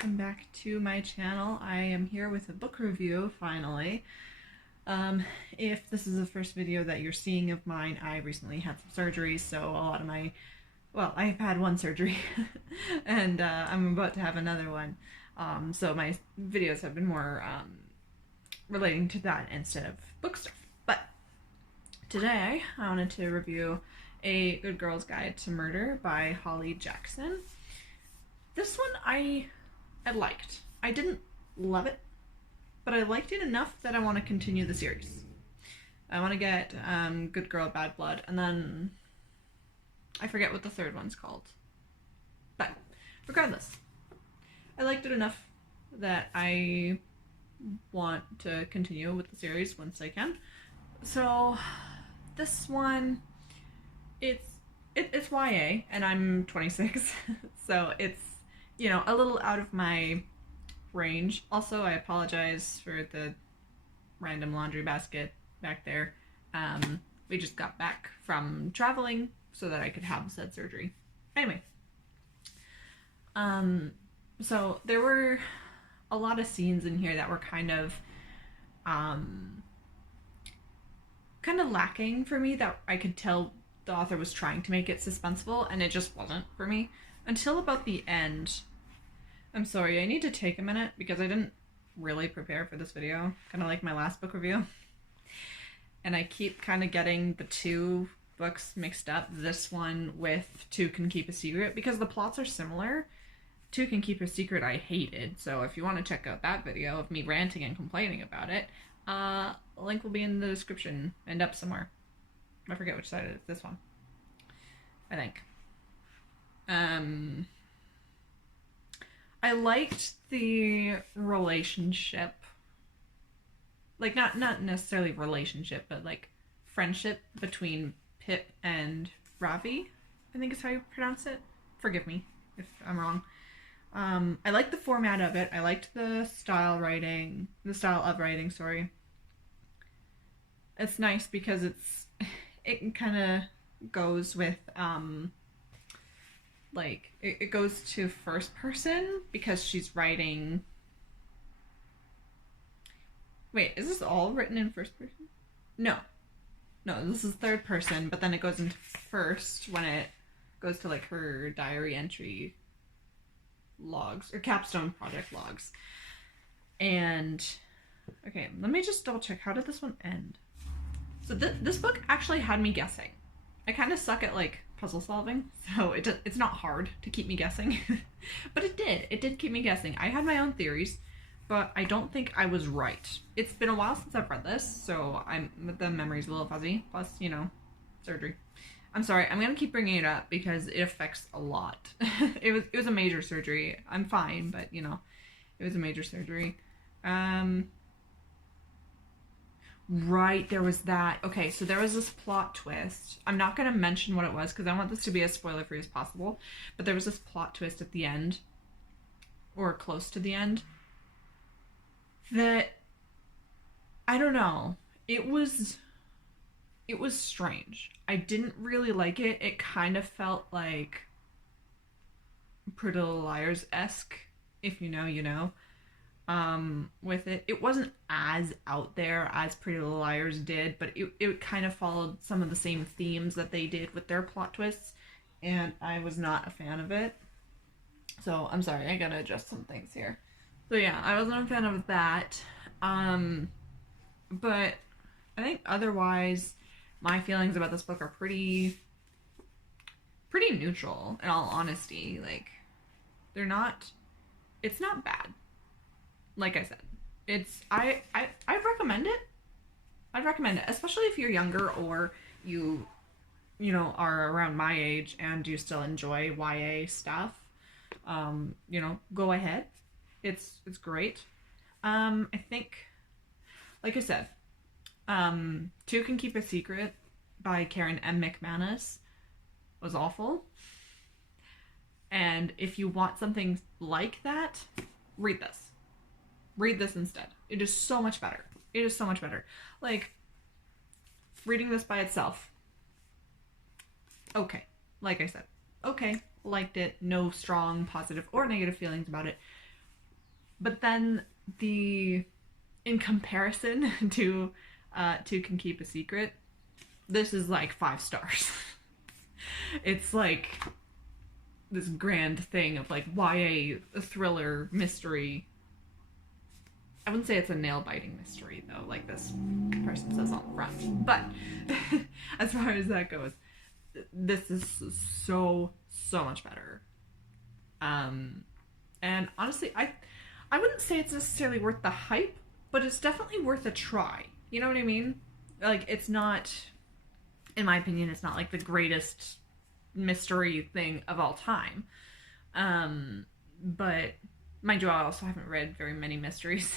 welcome back to my channel. I am here with a book review, finally. If this is the first video that you're seeing of mine, I recently had some surgery, so a lot of my, well, I've had one surgery, and I'm about to have another one. So my videos have been more relating to that instead of book stuff. But today, I wanted to review A Good Girl's Guide to Murder by Holly Jackson. This one I liked. I didn't love it, but I liked it enough that I want to continue the series. I want to get Good Girl, Bad Blood, and then I forget what the third one's called. But regardless, I liked it enough that I want to continue with the series once I can. So this one, it's YA, and I'm 26, so it's, you know, a little out of my range. Also, I apologize for the random laundry basket back there. We just got back from traveling so that I could have said surgery. Anyway, so there were a lot of scenes in here that were kind of lacking for me, that I could tell the author was trying to make it suspenseful, and it just wasn't for me until about the end. I'm sorry, I need to take a minute because I didn't really prepare for this video, kind of like my last book review. And I keep kind of getting the two books mixed up, this one with Two Can Keep a Secret, because the plots are similar. Two Can Keep a Secret I hated, so if you want to check out that video of me ranting and complaining about it, link will be in the description and up somewhere. I forget which side it is. This one, I think. I liked the relationship, like not necessarily relationship, but like friendship between Pip and Ravi, I think is how you pronounce it. Forgive me if I'm wrong. I liked the format of it. I liked the style of writing, sorry. It's nice because it kind of goes with, like, it goes to first person because she's writing... Wait, is this all written in first person? No, this is third person, but then it goes into first when it goes to, like, her diary entry logs, or capstone project logs. And, okay, let me just double check. How did this one end? So this book actually had me guessing. I kind of suck at, like, puzzle solving, so it's not hard to keep me guessing. But it did keep me guessing. I had my own theories, but I don't think I was right. It's been a while since I've read this, so the memory's a little fuzzy, plus, you know, surgery. I'm sorry, I'm gonna keep bringing it up because it affects a lot. It was a major surgery. I'm fine, but, you know, it was a major surgery. Right, there was that. Okay, so there was this plot twist. I'm not going to mention what it was because I want this to be as spoiler-free as possible, but there was this plot twist at the end, or close to the end, that, I don't know, it was strange. I didn't really like it. It kind of felt like Pretty Little Liars-esque, if you know, you know. With it. It wasn't as out there as Pretty Little Liars did, but it kind of followed some of the same themes that they did with their plot twists, and I was not a fan of it. So, I'm sorry, I gotta adjust some things here. So yeah, I wasn't a fan of that. But I think otherwise, my feelings about this book are pretty neutral, in all honesty. Like, it's not bad. Like I said, I'd recommend it. I'd recommend it, especially if you're younger or you know, are around my age and you still enjoy YA stuff. You know, go ahead. It's great. I think, like I said, Two Can Keep a Secret by Karen M. McManus was awful. And if you want something like that, read this. Read this instead. It is so much better. It is so much better. Like, reading this by itself, okay. Like I said, okay. Liked it. No strong positive or negative feelings about it. But then in comparison to Two Can Keep a Secret, this is like 5 stars. It's like this grand thing of like YA thriller mystery. I wouldn't say it's a nail-biting mystery though, like this person says on the front. But as far as that goes, this is so much better. And honestly, I wouldn't say it's necessarily worth the hype, but it's definitely worth a try. You know what I mean? Like, it's not, in my opinion, it's not like the greatest mystery thing of all time. But mind you, I also haven't read very many mysteries.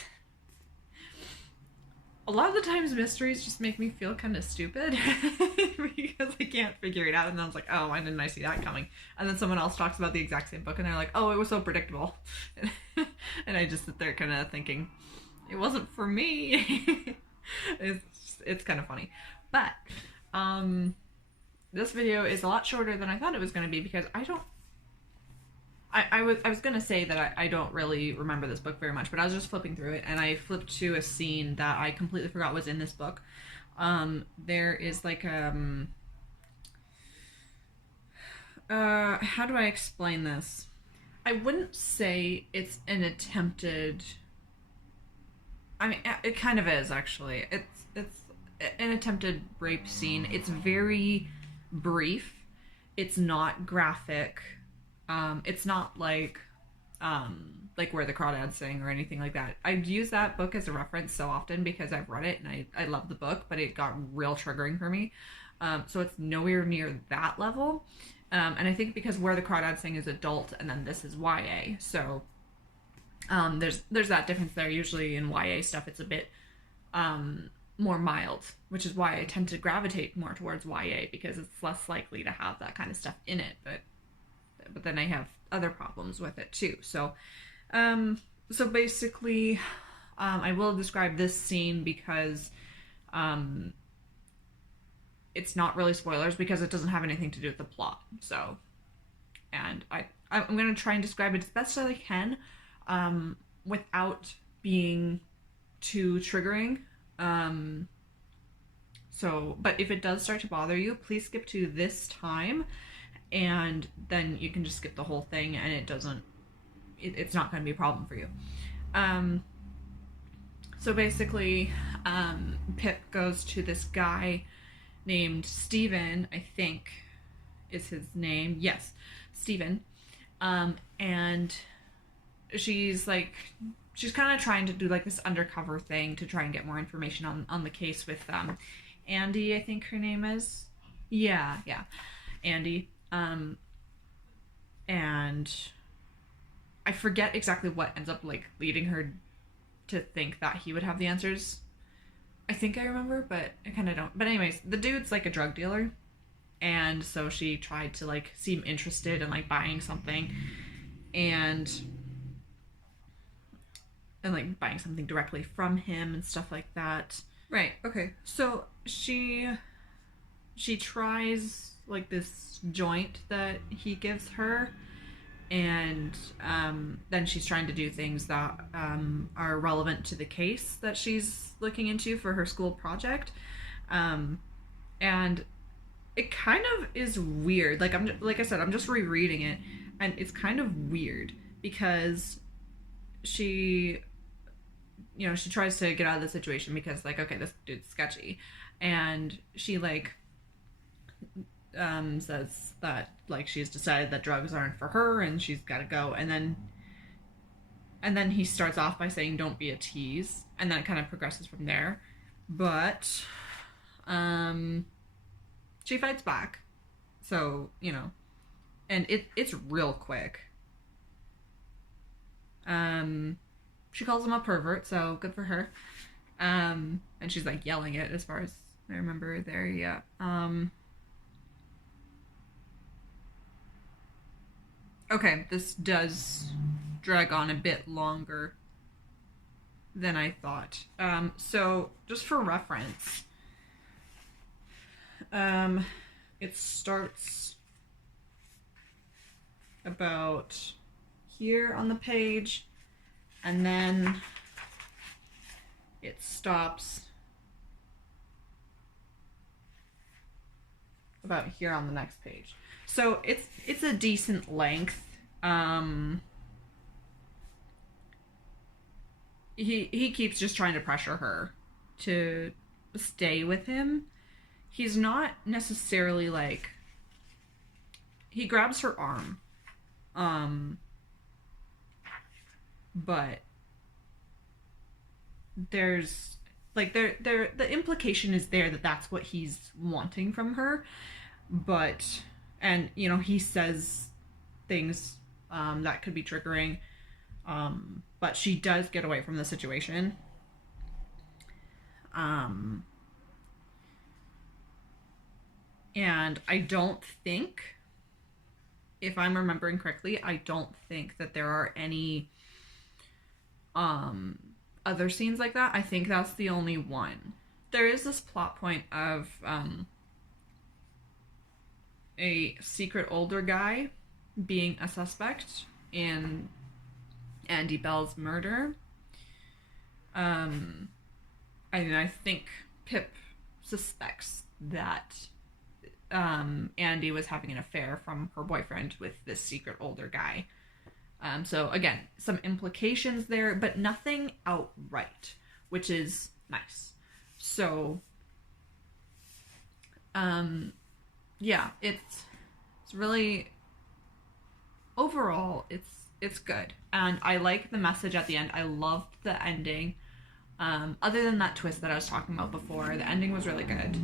A lot of the times mysteries just make me feel kind of stupid because I can't figure it out, and then I was like, oh, why didn't I see that coming? And then someone else talks about the exact same book and they're like, oh, it was so predictable. And I just sit there kind of thinking, it wasn't for me. It's kind of funny. But this video is a lot shorter than I thought it was going to be because I was going to say that I don't really remember this book very much, but I was just flipping through it and I flipped to a scene that I completely forgot was in this book. There is like how do I explain this? I wouldn't say it's an attempted, I mean, it kind of is actually. It's an attempted rape scene. It's very brief. It's not graphic. It's not like Where the Crawdads Sing or anything like that. I've used that book as a reference so often because I've read it and I love the book, but it got real triggering for me. So it's nowhere near that level. And I think because Where the Crawdads Sing is adult and then this is YA, so there's that difference there. Usually in YA stuff it's a bit more mild, which is why I tend to gravitate more towards YA because it's less likely to have that kind of stuff in it. But then I have other problems with it too. So basically, I will describe this scene because it's not really spoilers because it doesn't have anything to do with the plot. So, and I'm going to try and describe it as best as I can without being too triggering. But if it does start to bother you, please skip to this time and then you can just skip the whole thing and it's not going to be a problem for you. So basically, Pip goes to this guy named Steven, I think is his name. Yes, Steven. And she's kind of trying to do like this undercover thing to try and get more information on the case with Andy, I think her name is. Yeah, Andy. And I forget exactly what ends up like leading her to think that he would have the answers. I think I remember, but I kind of don't. But anyways, the dude's like a drug dealer, and so she tried to like seem interested in like buying something, and like buying something directly from him and stuff like that. Right. Okay. So she tries like this joint that he gives her, and then she's trying to do things that are relevant to the case that she's looking into for her school project, and it kind of is weird. Like I said, I'm just rereading it, and it's kind of weird because she tries to get out of the situation because like, okay, this dude's sketchy, and she like says that like she's decided that drugs aren't for her and she's got to go, and then he starts off by saying don't be a tease, and then it kind of progresses from there. But she fights back, so and it's real quick. She calls him a pervert, so good for her. And she's like yelling it as far as I remember there. Yeah. Okay, this does drag on a bit longer than I thought. So just for reference, it starts about here on the page, and then it stops about here on the next page. So it's a decent length. He keeps just trying to pressure her to stay with him. He's not necessarily like, he grabs her arm, but there's like the implication is there that that's what he's wanting from her, but, and you know, he says things that could be triggering, but she does get away from the situation. And I don't think, if I'm remembering correctly, I don't think that there are any other scenes like that. I think that's the only one. There is this plot point of a secret older guy being a suspect in Andy Bell's murder. I think Pip suspects that Andy was having an affair from her boyfriend with this secret older guy. So again, some implications there, but nothing outright, which is nice. So, yeah, it's really, overall, it's good. And I like the message at the end. I loved the ending. Other than that twist that I was talking about before, the ending was really good.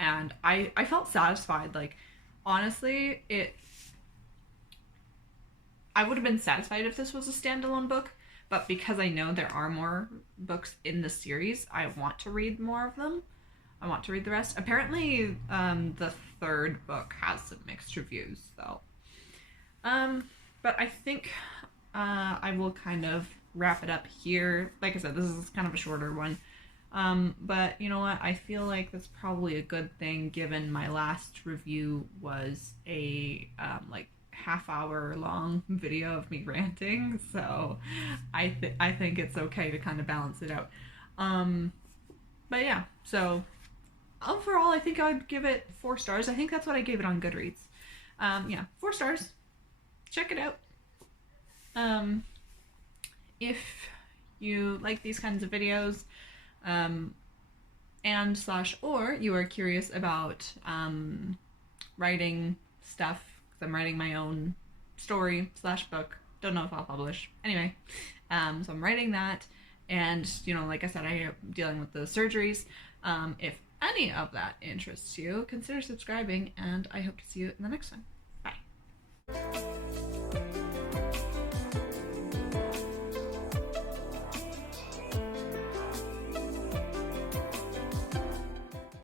And I felt satisfied. Like, honestly, I would have been satisfied if this was a standalone book, but because I know there are more books in the series, I want to read more of them. I want to read the rest. Apparently, the third book has some mixed reviews, though. But I think I will kind of wrap it up here. Like I said, this is kind of a shorter one. But you know what? I feel like that's probably a good thing, given my last review was a like half-hour long video of me ranting. So I think it's okay to kind of balance it out. But yeah, so overall, I think I would give it 4 stars. I think that's what I gave it on Goodreads. Yeah, 4 stars. Check it out. If you like these kinds of videos, or you are curious about writing stuff, because I'm writing my own story / book. Don't know if I'll publish. Anyway, so I'm writing that, and you know, like I said, I am dealing with the surgeries. If any of that interests you, consider subscribing, and I hope to see you in the next one.